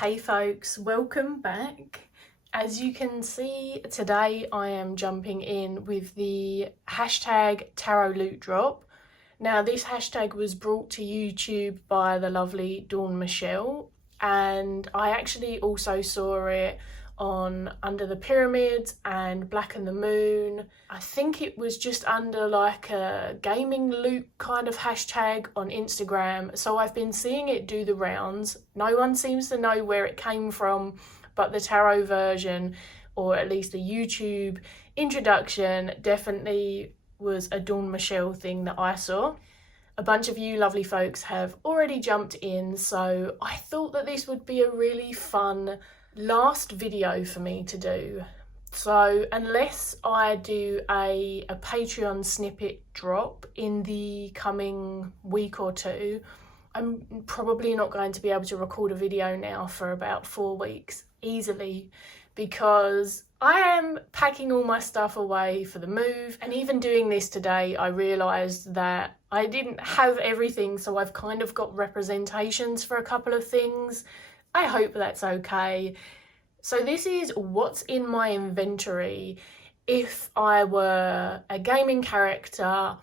Hey folks, welcome back. As you can see, today I am jumping in with the hashtag tarot loot drop. Now this hashtag was brought to YouTube by the lovely 𝗺𝗵𝗫, and I actually also saw it on Under the Pyramids and Black and the Moon. I think it was just under like a gaming loot kind of hashtag on Instagram. So I've been seeing it do the rounds. No one seems to know where it came from, but the tarot version, or at least the YouTube introduction, definitely was a 𝗺𝗵𝗫 thing that I saw. A bunch of you lovely folks have already jumped in, so I thought that this would be a really fun last video for me to do. So unless I do a Patreon snippet drop in the coming week or two, I'm probably not going to be able to record a video now for about 4 weeks easily, because I am packing all my stuff away for the move. And even doing this today, I realised that I didn't have everything, so I've kind of got representations for a couple of things. I hope that's okay. So this is what's in my inventory if I were a gaming character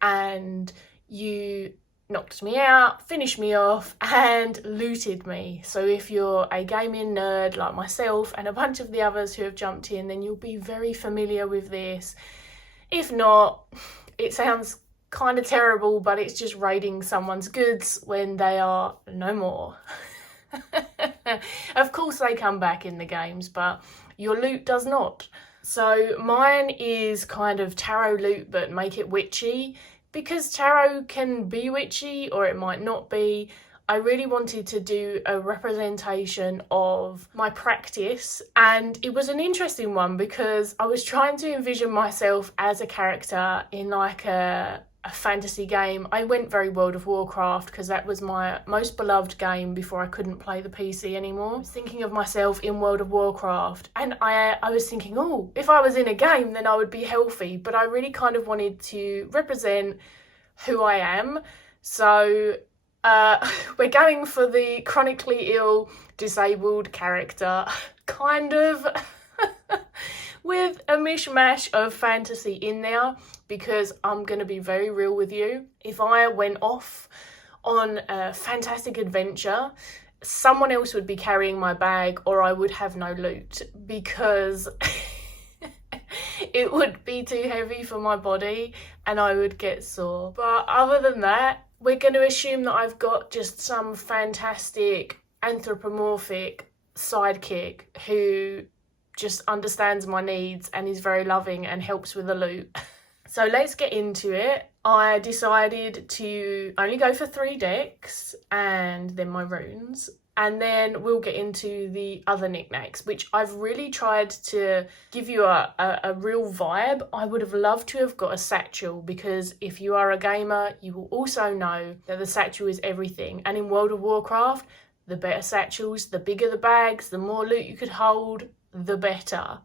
and you knocked me out, finished me off and looted me. So if you're a gaming nerd like myself and a bunch of the others who have jumped in, then you'll be very familiar with this. If not, it sounds kind of terrible, but it's just raiding someone's goods when they are no more. Of course they come back in the games, but your loot does not. So mine is kind of tarot loot, but make it witchy, because tarot can be witchy or it might not be. I really wanted to do a representation of my practice, and it was an interesting one because I was trying to envision myself as a character in like a fantasy game. I went very World of Warcraft because that was my most beloved game before I couldn't play the PC anymore. I was thinking of myself in World of Warcraft, and I was thinking, oh, if I was in a game then I would be healthy, but I really kind of wanted to represent who I am. So we're going for the chronically ill, disabled character, kind of with a mishmash of fantasy in there, because I'm going to be very real with you. If I went off on a fantastic adventure, someone else would be carrying my bag or I would have no loot, because it would be too heavy for my body and I would get sore. But other than that, we're going to assume that I've got just some fantastic anthropomorphic sidekick who just understands my needs and is very loving and helps with the loot. So let's get into it. I decided to only go for 3 decks and then my runes, and then we'll get into the other knickknacks, which I've really tried to give you a real vibe. I would have loved to have got a satchel, because if you are a gamer, you will also know that the satchel is everything. And in World of Warcraft, the better satchels, the bigger the bags, the more loot you could hold, the better.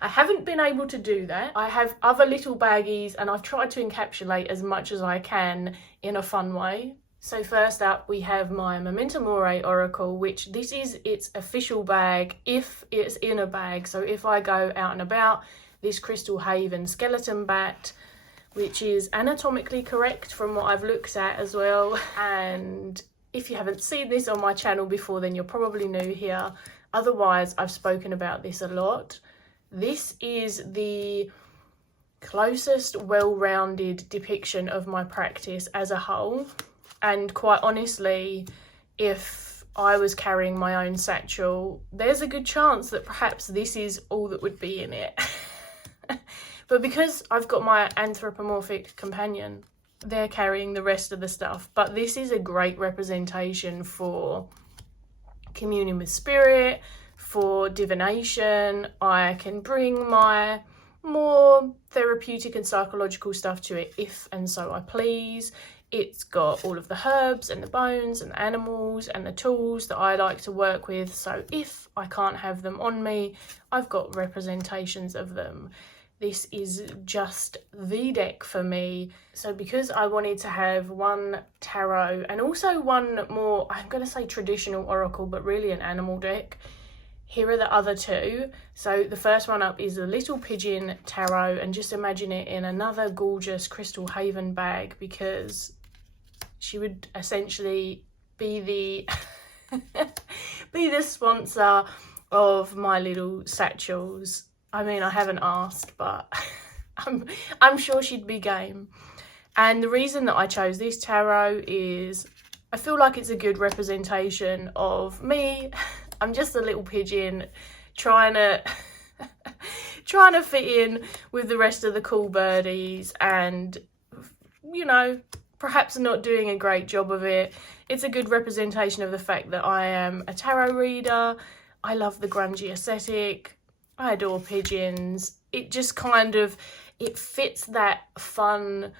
I haven't been able to do that. I have other little baggies and I've tried to encapsulate as much as I can in a fun way. So first up we have my Memento Mori Oracle, which this is its official bag if it's in a bag. So if I go out and about, this crystal haven skeleton bat, which is anatomically correct from what I've looked at as well. And if you haven't seen this on my channel before, then you're probably new here. Otherwise, I've spoken about this a lot. This is the closest well-rounded depiction of my practice as a whole. And quite honestly, if I was carrying my own satchel, there's a good chance that perhaps this is all that would be in it. But because I've got my anthropomorphic companion, they're carrying the rest of the stuff. But this is a great representation for communing with spirit, for divination. I can bring my more therapeutic and psychological stuff to it if and so I please. It's got all of the herbs and the bones and the animals and the tools that I like to work with, so if I can't have them on me, I've got representations of them. this is just the deck for me. So because I wanted to have one tarot and also one more, I'm going to say traditional oracle, but really an animal deck, here are the other two. So the first one up is the Little Pigeon Tarot, and just imagine it in another gorgeous Crystal Haven bag, because she would essentially be the be the sponsor of my little satchels. I mean, I haven't asked, but I'm sure she'd be game. And the reason that I chose this tarot is I feel like it's a good representation of me. I'm just a little pigeon trying to fit in with the rest of the cool birdies, and, you know, perhaps not doing a great job of it. It's a good representation of the fact that I am a tarot reader. I love the grungy aesthetic. I adore pigeons. It just kind of, it fits that fun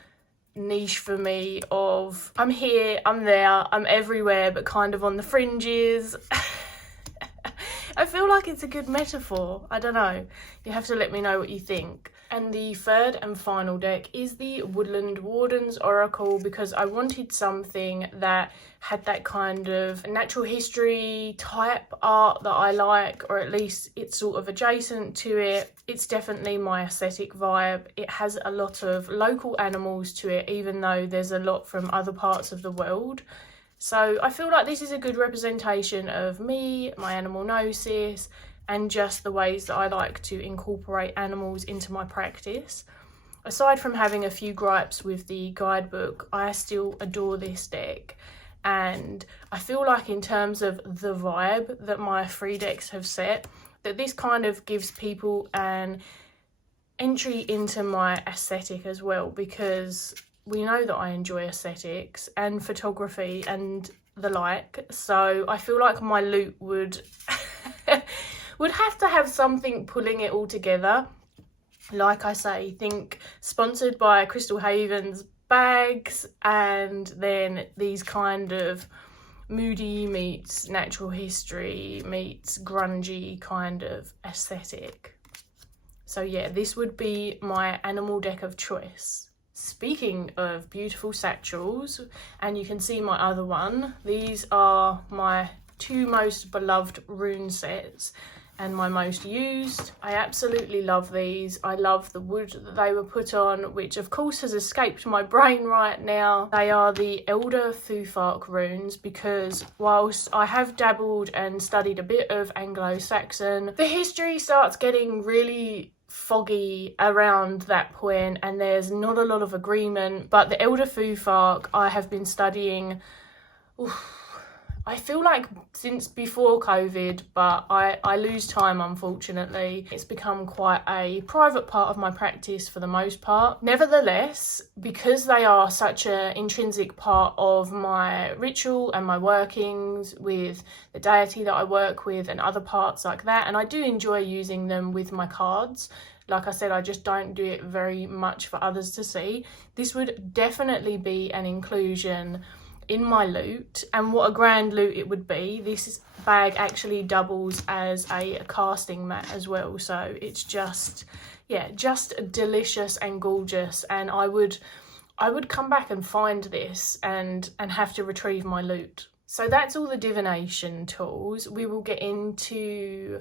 niche for me of I'm here, I'm there, I'm everywhere, but kind of on the fringes. I feel like it's a good metaphor. I don't know. You have to let me know what you think. And the third and final deck is the Woodland Warden's Oracle, because I wanted something that had that kind of natural history type art that I like, or at least it's sort of adjacent to it. It's definitely my aesthetic vibe. It has a lot of local animals to it, even though there's a lot from other parts of the world. So I feel like this is a good representation of me, my animal gnosis, and just the ways that I like to incorporate animals into my practice. Aside from having a few gripes with the guidebook, I still adore this deck. And I feel like in terms of the vibe that my free decks have set, that this kind of gives people an entry into my aesthetic as well, because we know that I enjoy aesthetics and photography and the like. So I feel like my loot would would have to have something pulling it all together. Like I say, think sponsored by Crystal Haven's bags, and then these kind of moody meets natural history meets grungy kind of aesthetic. So yeah, this would be my animal deck of choice. Speaking of beautiful satchels, and you can see my other one, these are my two most beloved rune sets and my most used. I absolutely love these. I love the wood that they were put on, which of course has escaped my brain right now. They are the 𝗪𝗺 runes, because whilst I have dabbled and studied a bit of Anglo-Saxon, the history starts getting really foggy around that point, and there's not a lot of agreement. But the 𝗪𝗺 I have been studying, I feel like since before COVID, but I lose time, unfortunately. It's become quite a private part of my practice for the most part. Nevertheless, because they are such an intrinsic part of my ritual and my workings with the deity that I work with and other parts like that, and I do enjoy using them with my cards. Like I said, I just don't do it very much for others to see. This would definitely be an inclusion in my loot, and what a grand loot it would be. This bag actually doubles as a casting mat as well, so it's just, yeah, just delicious and gorgeous. And I would come back and find this and have to retrieve my loot. So that's all the divination tools. We will get into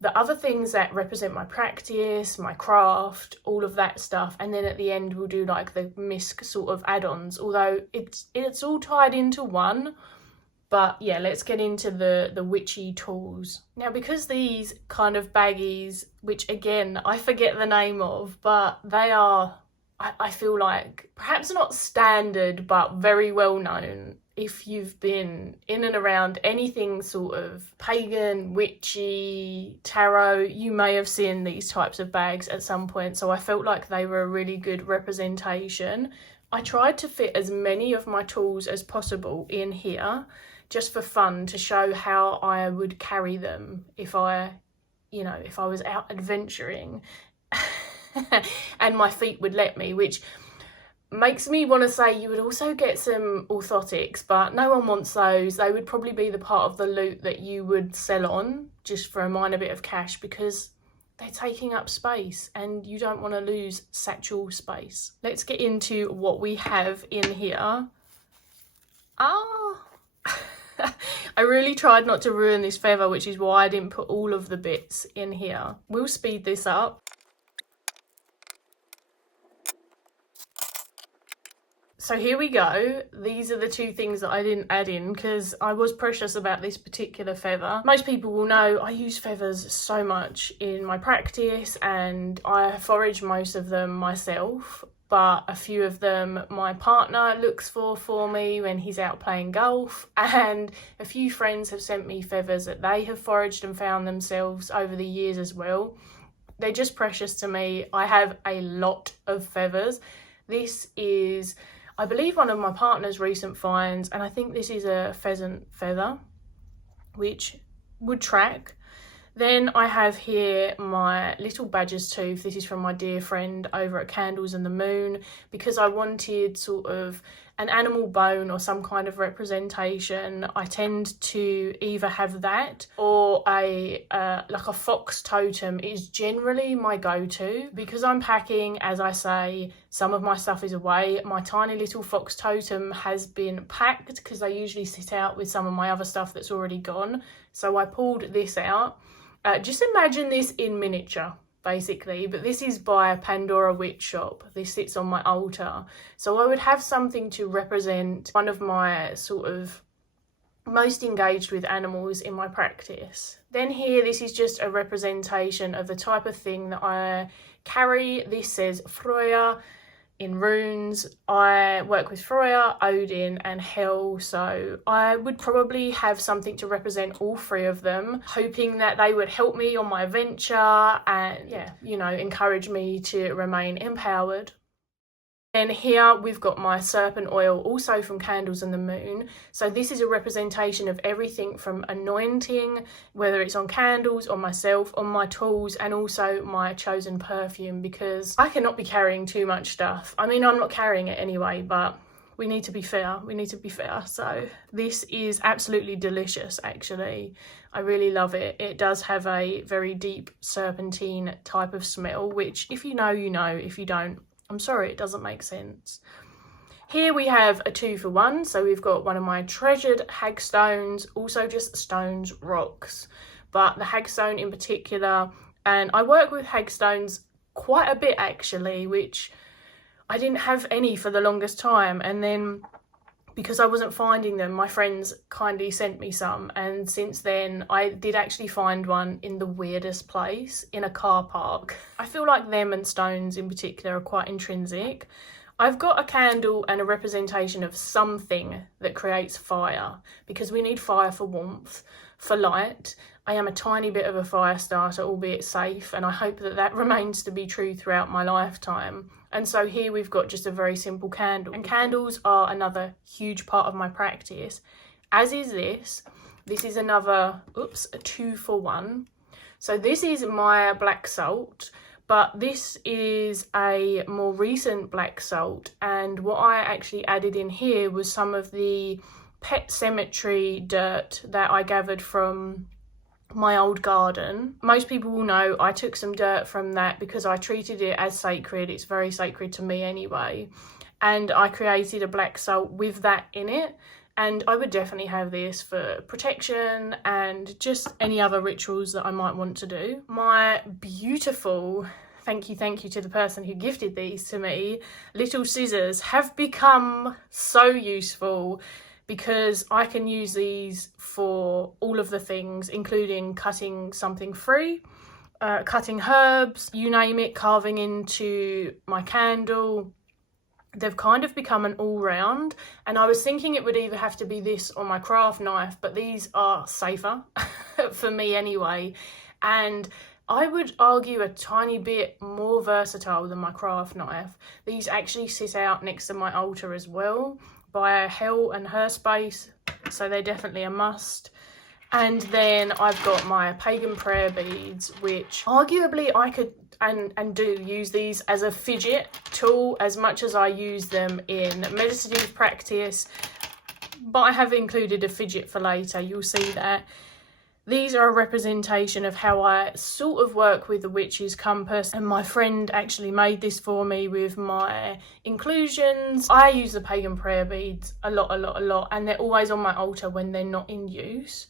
the other things that represent my practice, my craft, all of that stuff, and then at the end we'll do like the MISC sort of add-ons, although it's all tied into one. But yeah, let's get into the witchy tools. Now, because these kind of baggies, which again I forget the name of, but they are, I feel like perhaps not standard but very well known. If you've been in and around anything sort of pagan, witchy, tarot, you may have seen these types of bags at some point. So I felt like they were a really good representation. I tried to fit as many of my tools as possible in here, just for fun, to show how I would carry them if I was out adventuring and my feet would let me, which makes me want to say you would also get some orthotics, but no one wants those. They would probably be the part of the loot that you would sell on just for a minor bit of cash, because they're taking up space and you don't want to lose satchel space. Let's get into what we have in here. I really tried not to ruin this feather, which is why I didn't put all of the bits in here. We'll speed this up. So here we go. These are the two things that I didn't add in because I was precious about this particular feather. Most people will know I use feathers so much in my practice and I forage most of them myself, but a few of them my partner looks for me when he's out playing golf, and a few friends have sent me feathers that they have foraged and found themselves over the years as well. They're just precious to me. I have a lot of feathers. This is, I believe, one of my partner's recent finds, and I think this is a pheasant feather, which would track. Then I have here my little badger's tooth. This is from my dear friend over at Candles and the Moon, because I wanted sort of an animal bone or some kind of representation. I tend to either have that or a like a fox totem is generally my go-to. Because I'm packing, as I say, some of my stuff is away. My tiny little fox totem has been packed because they usually sit out with some of my other stuff that's already gone. So I pulled this out. Just imagine this in miniature, basically, but this is by Pandora Witch Shop. This sits on my altar. So I would have something to represent one of my sort of most engaged with animals in my practice. Then here, this is just a representation of the type of thing that I carry. This says Freyja in runes. I work with Freyja, Odin and Hel, so I would probably have something to represent all three of them, hoping that they would help me on my venture and, yeah, you know, encourage me to remain empowered. Then here we've got my serpent oil, also from Candles and the Moon. So this is a representation of everything from anointing, whether it's on candles, on myself, on my tools, and also my chosen perfume, because I cannot be carrying too much stuff. I mean, I'm not carrying it anyway, but we need to be fair. We need to be fair. So this is absolutely delicious, actually. I really love it. It does have a very deep serpentine type of smell, which if you know, you know. If you don't, I'm sorry, it doesn't make sense. Here we have a 2-for-1. So we've got one of my treasured hagstones, also just stones, rocks, but the hagstone in particular. And I work with hagstones quite a bit, actually, which I didn't have any for the longest time. And then because I wasn't finding them, my friends kindly sent me some. And since then, I did actually find one in the weirdest place, in a car park. I feel like them and stones in particular are quite intrinsic. I've got a candle and a representation of something that creates fire, because we need fire for warmth, for light. I am a tiny bit of a fire starter, albeit safe, and I hope that that remains to be true throughout my lifetime. And so here we've got just a very simple candle. And candles are another huge part of my practice, as is this. This is another, a 2-for-1. So this is my black salt, but this is a more recent black salt. And what I actually added in here was some of the pet cemetery dirt that I gathered from my old garden. Most people will know I took some dirt from that because I treated it as sacred. It's very sacred to me anyway. And I created a black salt with that in it. And I would definitely have this for protection and just any other rituals that I might want to do. My beautiful, thank you to the person who gifted these to me, little scissors have become so useful, because I can use these for all of the things, including cutting something free, cutting herbs, you name it, carving into my candle. They've kind of become an all-round, and I was thinking it would either have to be this or my craft knife, but these are safer for me anyway, and I would argue a tiny bit more versatile than my craft knife. These actually sit out next to my altar as well, by 𝗬𝘀 and 𝗪𝗁, so they're definitely a must. And then I've got my pagan prayer beads, which arguably I could and do use these as a fidget tool as much as I use them in meditative practice, but I have included a fidget for later, you'll see that. These are a representation of how I sort of work with the witch's compass, and my friend actually made this for me with my inclusions. I use the pagan prayer beads a lot, and they're always on my altar when they're not in use.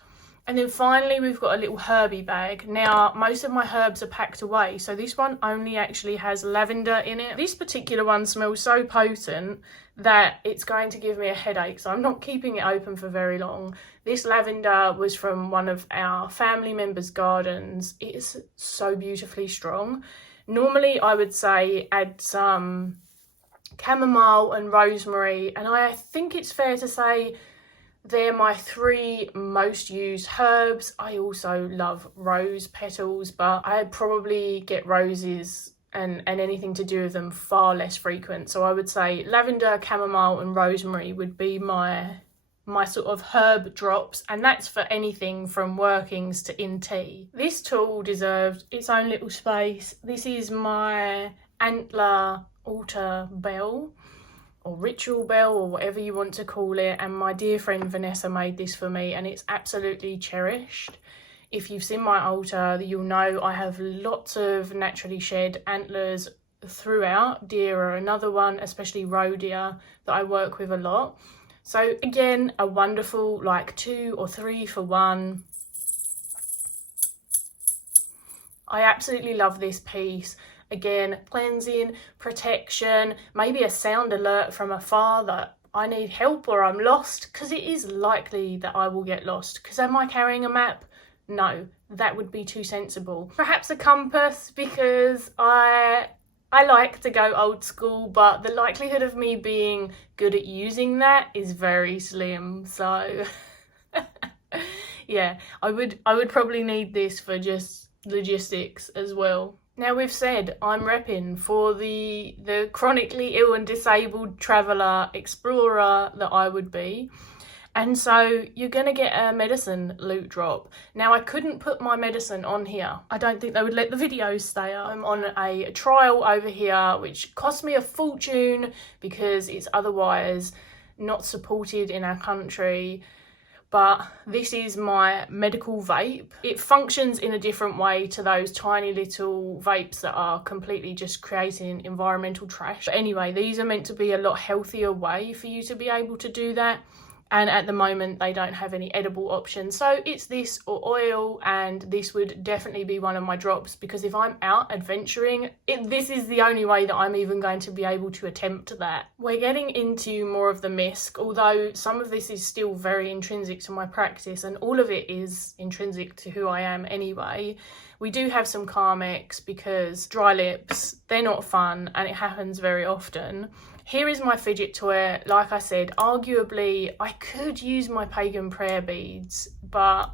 And then finally we've got a little herby bag. Now most of my herbs are packed away, so this one only actually has lavender in it. This particular one smells so potent that it's going to give me a headache, so I'm not keeping it open for very long. This lavender was from one of our family members' gardens. It is so beautifully strong. Normally I would say add some chamomile and rosemary, and I think it's fair to say they're my 3 most used herbs. I also love rose petals, but I probably get roses and anything to do with them far less frequent. So I would say lavender, chamomile and rosemary would be my sort of herb drops, and that's for anything from workings to in tea. This tool deserved its own little space. This is my antler altar bell, or ritual bell, or whatever you want to call it, and my dear friend Vanessa made this for me, and it's absolutely cherished. If you've seen my altar, you'll know I have lots of naturally shed antlers throughout. Deer are another one, especially roe deer, that I work with a lot. So again, a wonderful like 2 or 3 for 1. I absolutely love this piece. Again, cleansing, protection, maybe a sound alert from afar that I need help or I'm lost, because it is likely that I will get lost. Because am I carrying a map? No, that would be too sensible. Perhaps a compass, because I like to go old school, but the likelihood of me being good at using that is very slim. So yeah, I would probably need this for just logistics as well. Now we've said I'm repping for the chronically ill and disabled traveller explorer that I would be. And so you're going to get a medicine loot drop. Now I couldn't put my medicine on here. I don't think they would let the videos stay up. I'm on a trial over here, which cost me a fortune because it's otherwise not supported in our country. But this is my medical vape. It functions in a different way to those tiny little vapes that are completely just creating environmental trash. But anyway, these are meant to be a lot healthier way for you to be able to do that. And at the moment, they don't have any edible options. So it's this or oil, and this would definitely be one of my drops, because if I'm out adventuring, this is the only way that I'm even going to be able to attempt that. We're getting into more of the misc, although some of this is still very intrinsic to my practice, and all of it is intrinsic to who I am anyway. We do have some karmics, because dry lips, they're not fun, and it happens very often. Here is my fidget toy. Like I said, arguably I could use my pagan prayer beads, but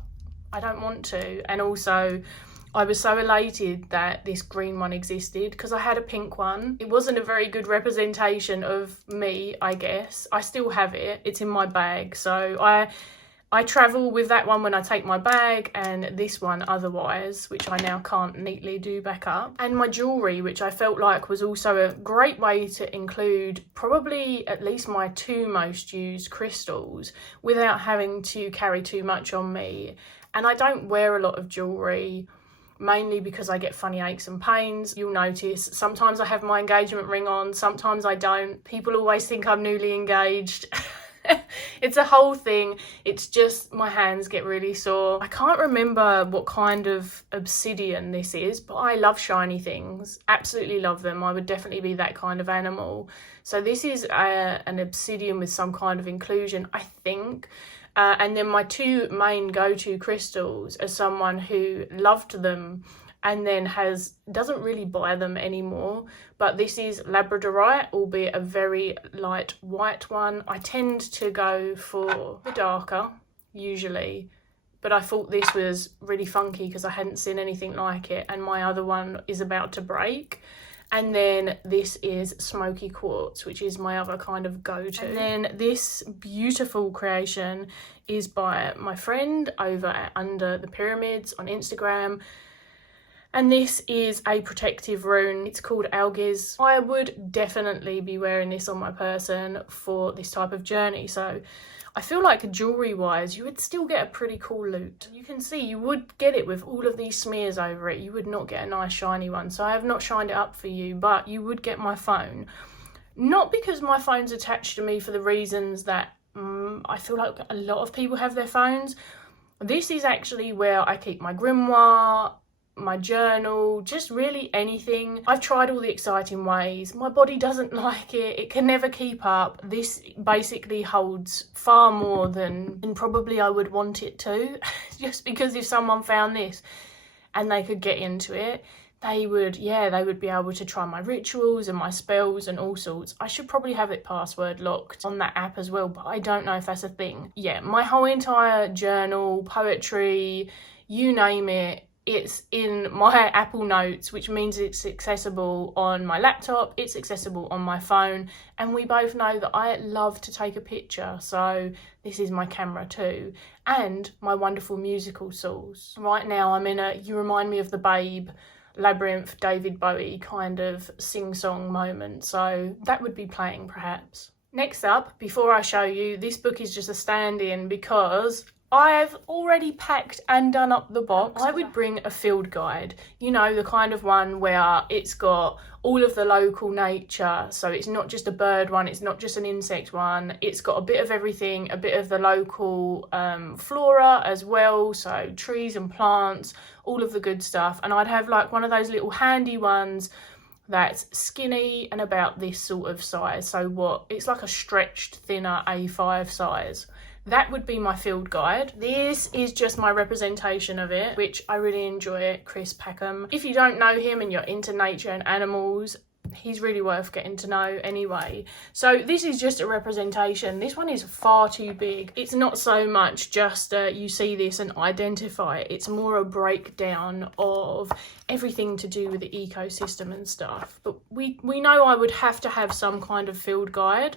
I don't want to. And also, I was so elated that this green one existed, because I had a pink one. It wasn't a very good representation of me, I guess. I still have it. It's in my bag. So I travel with that one when I take my bag, and this one otherwise, which I now can't neatly do back up. And my jewellery, which I felt like was also a great way to include probably at least my 2 most used crystals without having to carry too much on me. And I don't wear a lot of jewellery, mainly because I get funny aches and pains. You'll notice sometimes I have my engagement ring on, sometimes I don't. People always think I'm newly engaged. It's a whole thing. It's just my hands get really sore. I can't remember what kind of obsidian this is, but I love shiny things. Absolutely love them. I would definitely be that kind of animal. So this is an obsidian with some kind of inclusion, I think. And then my 2 main go-to crystals are someone who loved them and then doesn't really buy them anymore. But this is labradorite, albeit a very light white one. I tend to go for the darker, usually. But I thought this was really funky because I hadn't seen anything like it. And my other one is about to break. And then this is smoky quartz, which is my other kind of go-to. And then this beautiful creation is by my friend over at Under the Pyramids on Instagram. And this is a protective rune. It's called 𝗬𝗁𝗄𝗃. I would definitely be wearing this on my person for this type of journey. So I feel like jewellery wise, you would still get a pretty cool loot. You can see you would get it with all of these smears over it. You would not get a nice shiny one. So I have not shined it up for you, but you would get my phone. Not because my phone's attached to me for the reasons that I feel like a lot of people have their phones. This is actually where I keep my grimoire, my journal, just really anything. I've tried all the exciting ways. My body doesn't like it. It can never keep up. This basically holds far more than probably I would want it to. Just because if someone found this and they could get into it, they would be able to try my rituals and my spells and all sorts. I should probably have it password locked on that app as well, but I don't know if that's a thing. Yeah, my whole entire journal, poetry, you name it, it's in my Apple Notes, which means it's accessible on my laptop, it's accessible on my phone, and we both know that I love to take a picture, so this is my camera too, and my wonderful musical source. Right now I'm in a You Remind Me of the Babe, Labyrinth, David Bowie kind of sing-song moment, so that would be playing perhaps. Next up, before I show you, this book is just a stand-in because I've already packed and done up the box. I would bring a field guide, you know, the kind of one where it's got all of the local nature. So it's not just a bird one, it's not just an insect one. It's got a bit of everything, a bit of the local flora as well. So trees and plants, all of the good stuff. And I'd have like one of those little handy ones that's skinny and about this sort of size. So it's like a stretched, thinner A5 size. That would be my field guide. This is just my representation of it, which I really enjoy, 𝗵𝘁𝗿𝗄𝗃. If you don't know him and you're into nature and animals, he's really worth getting to know anyway. So this is just a representation. This one is far too big. It's not so much just you see this and identify it. It's more a breakdown of everything to do with the ecosystem and stuff. But we know I would have to have some kind of field guide.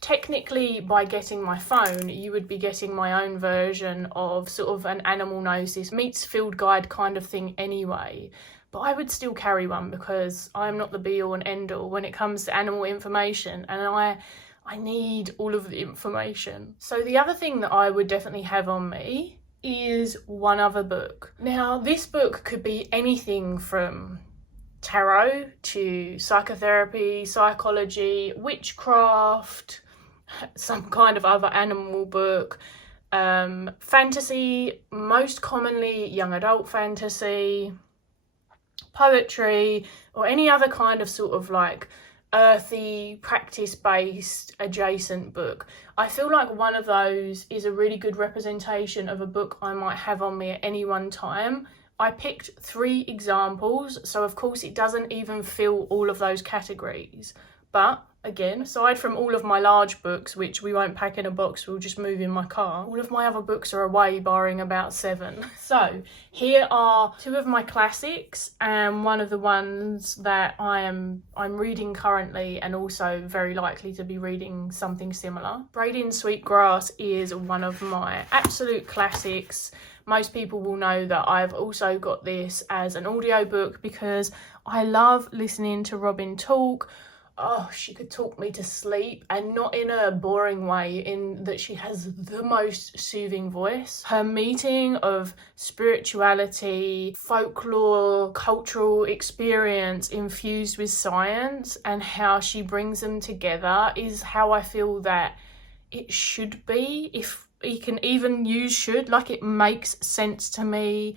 Technically, by getting my phone, you would be getting my own version of sort of an animal gnosis meets field guide kind of thing anyway. But I would still carry one because I'm not the be-all and end-all when it comes to animal information, and I need all of the information. So the other thing that I would definitely have on me is one other book. Now, this book could be anything from tarot to psychotherapy, psychology, witchcraft, some kind of other animal book, fantasy, most commonly young adult fantasy, poetry, or any other kind of sort of like earthy, practice-based adjacent book. I feel like one of those is a really good representation of a book I might have on me at any one time. I picked 3 examples, so of course it doesn't even fill all of those categories. But again, aside from all of my large books, which we won't pack in a box, we'll just move in my car, all of my other books are away, barring about 7. So here are 2 of my classics and one of the ones that I'm reading currently and also very likely to be reading something similar. Braid in Sweet Grass is one of my absolute classics. Most people will know that I've also got this as an audiobook because I love listening to Robin talk. Oh, she could talk me to sleep, and not in a boring way, in that she has the most soothing voice. Her meeting of spirituality, folklore, cultural experience infused with science, and how she brings them together is how I feel that it should be, if you can even use should, like it makes sense to me.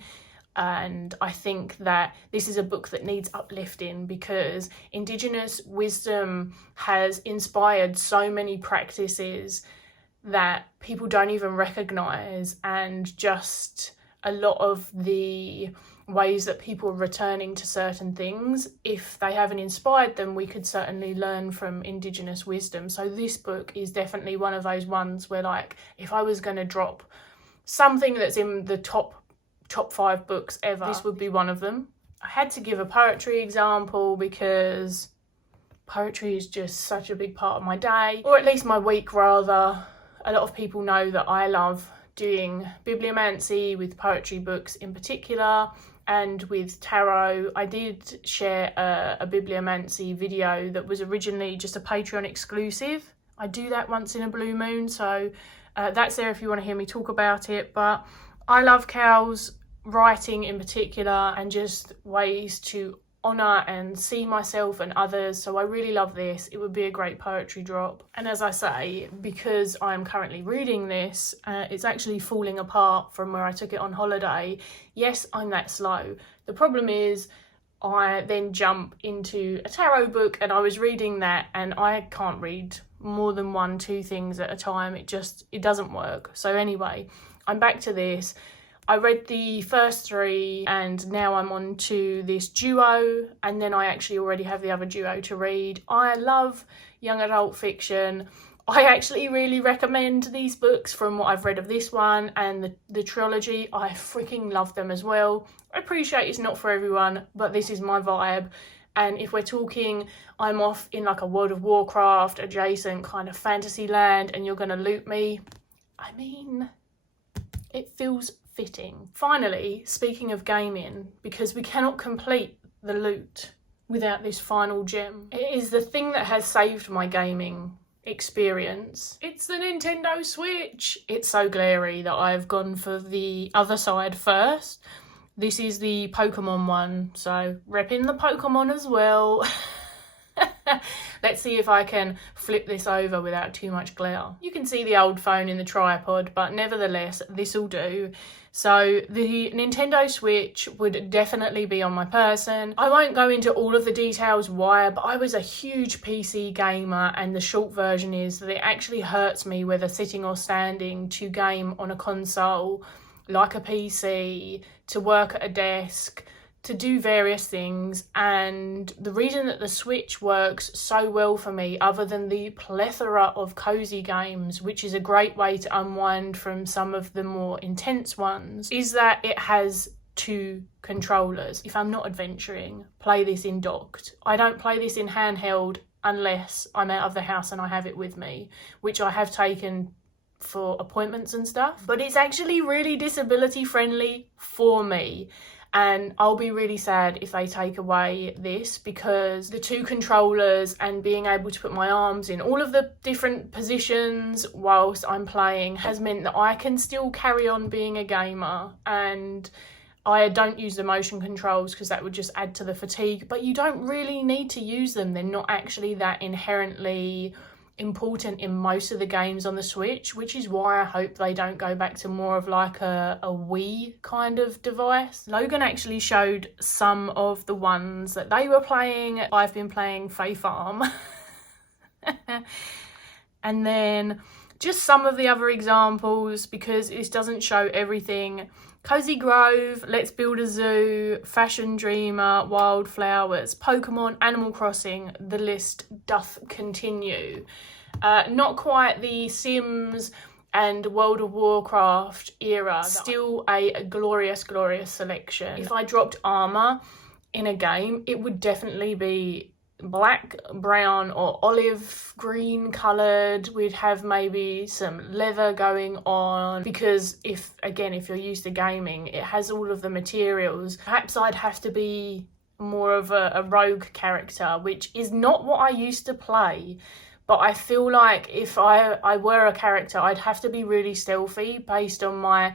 And I think that this is a book that needs uplifting because Indigenous wisdom has inspired so many practices that people don't even recognise, and just a lot of the ways that people are returning to certain things, if they haven't inspired them, we could certainly learn from Indigenous wisdom. So this book is definitely one of those ones where, like, if I was going to drop something that's in the top 5 books ever, this would be one of them. I had to give a poetry example because poetry is just such a big part of my day, or at least my week rather. A lot of people know that I love doing bibliomancy with poetry books in particular, and with tarot. I did share a bibliomancy video that was originally just a Patreon exclusive. I do that once in a blue moon, so That's there if you want to hear me talk about it. But I love Cal writing in particular, and just ways to honour and see myself and others. So I really love this. It would be a great poetry drop. And as I say, because I am currently reading this, it's actually falling apart from where I took it on holiday. Yes, I'm that slow. The problem is I then jump into a tarot book, and I was reading that, and I can't read more than 1-2 things at a time. It doesn't work. So anyway, I'm back to this. I read the first 3, and now I'm on to this duo, and then I actually already have the other duo to read. I love young adult fiction. I actually really recommend these books from what I've read of this one and the trilogy. I freaking love them as well. I appreciate it's not for everyone, but this is my vibe. And if we're talking, I'm off in like a World of Warcraft adjacent kind of fantasy land, and you're going to loot me. I mean, it feels fitting. Finally, speaking of gaming, because we cannot complete the loot without this final gem. It is the thing that has saved my gaming experience. It's the Nintendo Switch. It's so glary that I've gone for the other side first. This is the Pokemon one, so repping the Pokemon as well. Let's see if I can flip this over without too much glare. You can see the old phone in the tripod, but nevertheless, this will do. So the Nintendo Switch would definitely be on my person. I won't go into all of the details why, but I was a huge PC gamer, and the short version is that it actually hurts me, whether sitting or standing, to game on a console like a PC, to work at a desk, to do various things. And the reason that the Switch works so well for me, other than the plethora of cozy games, which is a great way to unwind from some of the more intense ones, is that it has 2 controllers. If I'm not adventuring, play this in docked. I don't play this in handheld unless I'm out of the house and I have it with me, which I have taken for appointments and stuff. But it's actually really disability friendly for me. And I'll be really sad if they take away this, because the 2 controllers and being able to put my arms in all of the different positions whilst I'm playing has meant that I can still carry on being a gamer. And I don't use the motion controls because that would just add to the fatigue, but you don't really need to use them. They're not actually that inherently important in most of the games on the Switch, which is why I hope they don't go back to more of like a Wii kind of device. Logan actually showed some of the ones that they were playing. I've been playing 𝗵𝘁𝗄𝗯𝘀𝗶. And then just some of the other examples, because this doesn't show everything. Cozy Grove, Let's Build a Zoo, Fashion Dreamer, Wildflowers, Pokemon, Animal Crossing, the list doth continue. Not quite the Sims and World of Warcraft era, still a glorious, glorious selection. If I dropped armour in a game, it would definitely be black, brown or olive green coloured. We'd have maybe some leather going on, because if you're used to gaming, it has all of the materials. Perhaps I'd have to be more of a rogue character, which is not what I used to play, but I feel like if I were a character, I'd have to be really stealthy based on my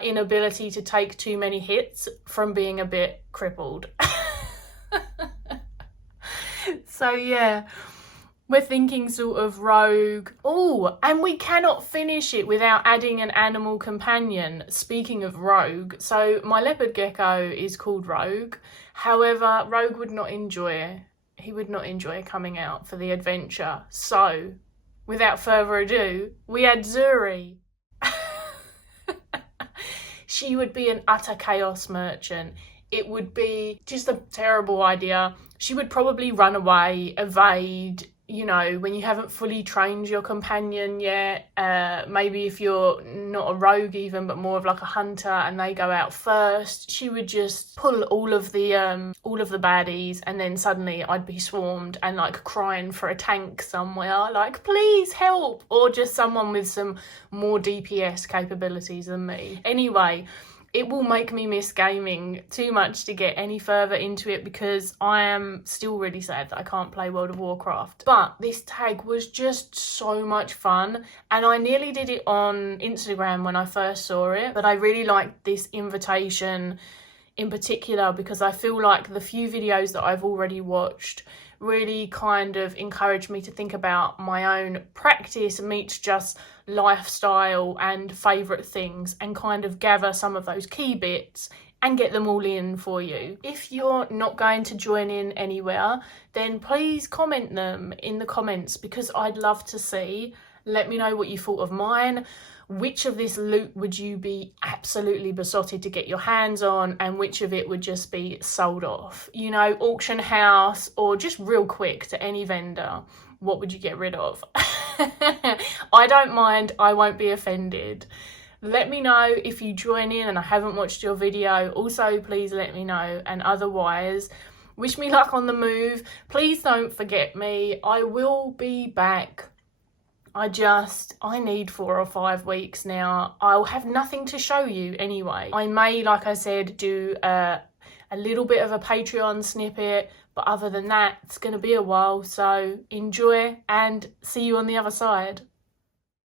inability to take too many hits from being a bit crippled. So yeah, we're thinking sort of rogue. Oh, and we cannot finish it without adding an animal companion. Speaking of rogue, so my leopard gecko is called Rogue. However, Rogue would not enjoy coming out for the adventure. So without further ado, we add 𝗬𝗎. She would be an utter chaos merchant. It would be just a terrible idea. She would probably run away, evade, you know, when you haven't fully trained your companion yet. Maybe if you're not a rogue even, but more of like a hunter, and they go out first, she would just pull all of the baddies, and then suddenly I'd be swarmed and like crying for a tank somewhere, like please help, or just someone with some more DPS capabilities than me. Anyway, It will make me miss gaming too much to get any further into it, because I am still really sad that I can't play World of Warcraft. But this tag was just so much fun, and I nearly did it on Instagram when I first saw it, but I really liked this invitation in particular because I feel like the few videos that I've already watched really kind of encouraged me to think about my own practice meets just lifestyle and favourite things, and kind of gather some of those key bits and get them all in for you. If you're not going to join in anywhere, then please comment them in the comments, because I'd love to see. Let me know what you thought of mine. Which of this loot would you be absolutely besotted to get your hands on, and which of it would just be sold off? You know, auction house or just real quick to any vendor. What would you get rid of? I don't mind. I won't be offended. Let me know if you join in and I haven't watched your video. Also, please let me know. And otherwise, wish me luck on the move. Please don't forget me. I will be back. I need 4 or 5 weeks now. I'll have nothing to show you anyway. I may, like I said, do a little bit of a Patreon snippet, but other than that, it's going to be a while. So enjoy and see you on the other side.